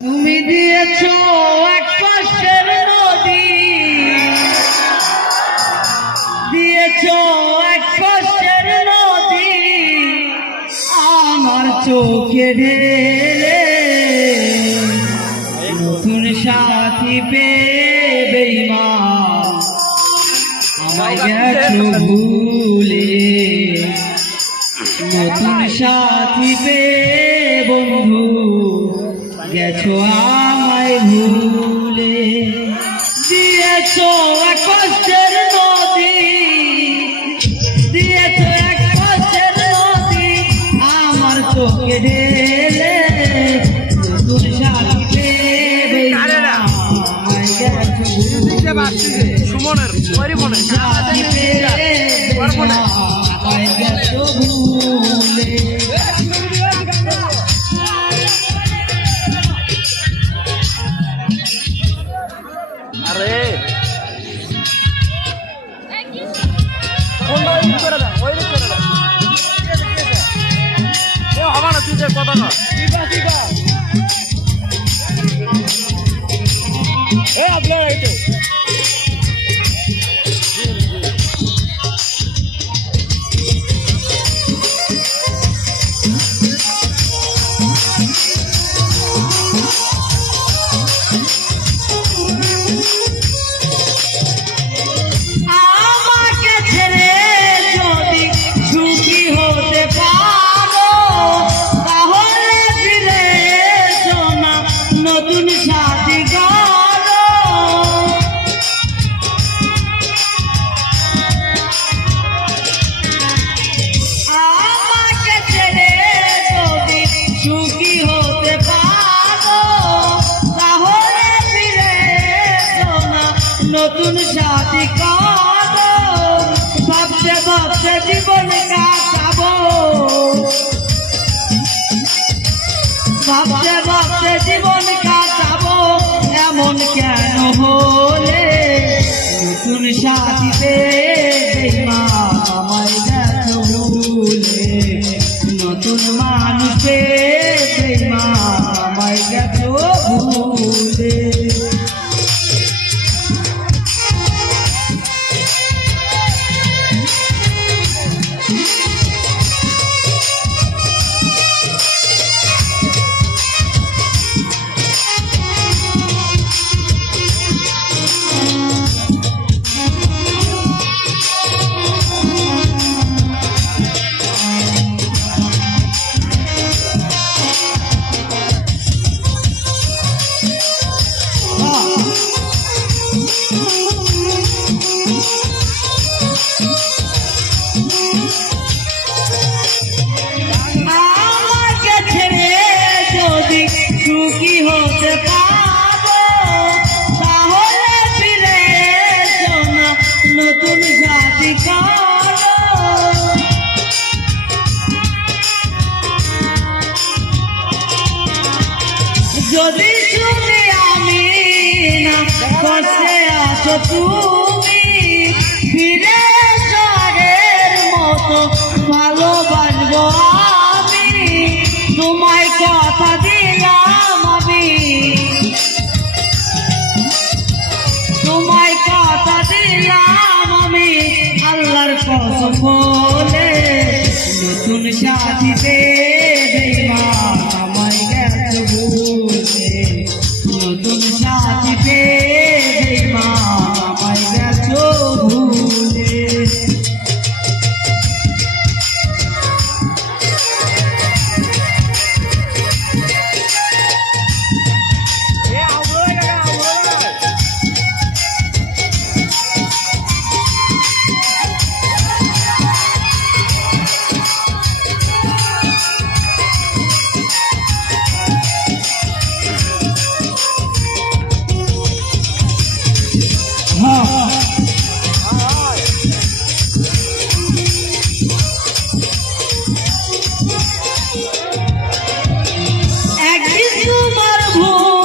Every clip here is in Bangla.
তুমি দিয়েছো এক কষ্টের নদী, দিয়েছো এক কষ্টের নদী আমার চোখে ঢেলে। নতুন সাথী পেয়ে বেঈমান আমায় গেছো ভুলে। নতুন সাথী পেয়ে বন্ধু গেছো আমায় ভুলে। দিয়েছো এক কষ্টের নদী, দিয়েছো এক কষ্টের নদী আমার চোখে ঢেলে। নতুন সাথী পেয়ে আমায় গেছো ভুলে। সুমনের সাথী পেয়ে আমায় গেছো ভুলে। আরে হবে না, তুই কথা না আপনার এই নতুন সাথী কাটাবো, ভাবতে ভাবতে জীবন কাটাবো, ভাবতে ভাবতে জীবন কাটাবো। এমন কেন হলে নতুন সাথী পেয়ে বেঈমান আমায় গেছো ভুলে। নতুন মানুষ পেয়ে বেঈমান আমায় গেছো ভুলে। সুখী হতে পারবো তাহলে ফিরে এসো না, নতুন সাথী করো। যদি তুমি আমি না কষ্টে আছো তুমি, ফিরে এসো আগের মতো ভালোবাসবো আমি। তোমায় কথা দিলাম আমি, তোমায় কথা দিলাম আমি আল্লাহর কসম বলে। নতুন সাথী পেয়ে বেঈমান আমায় গেছো ভুলে। নতুন সাথী পেয়ে বেঈমান আমায় গেছো ভুলে। একদিন তোমার ভুল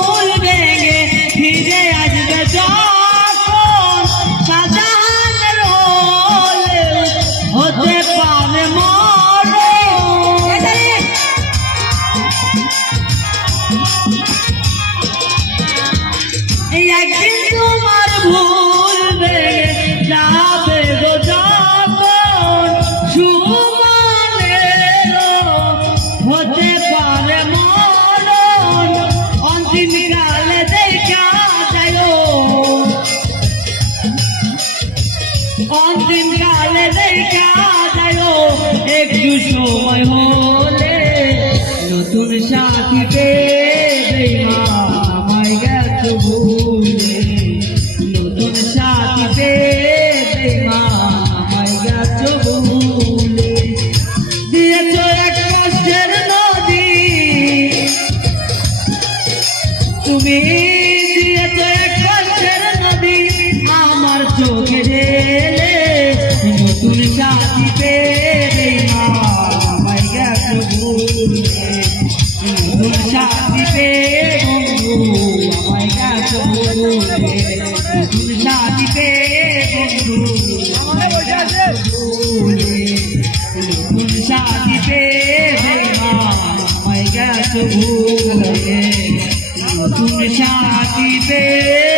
তুমি দিয়েছ এক কষ্টের নদী আমার চোখে ঢেলে নতুন সাথী পেয়ে আমায় গেছো ভুলে নতুন সাথী পেয়ে বন্ধু আমায় গেছো ভুলে নতুন সাথী পেয়ে বন্ধু আমায় নতুন সাথী পেয়ে আমায় গেছো ভুলে নতুন সাথী পেয়ে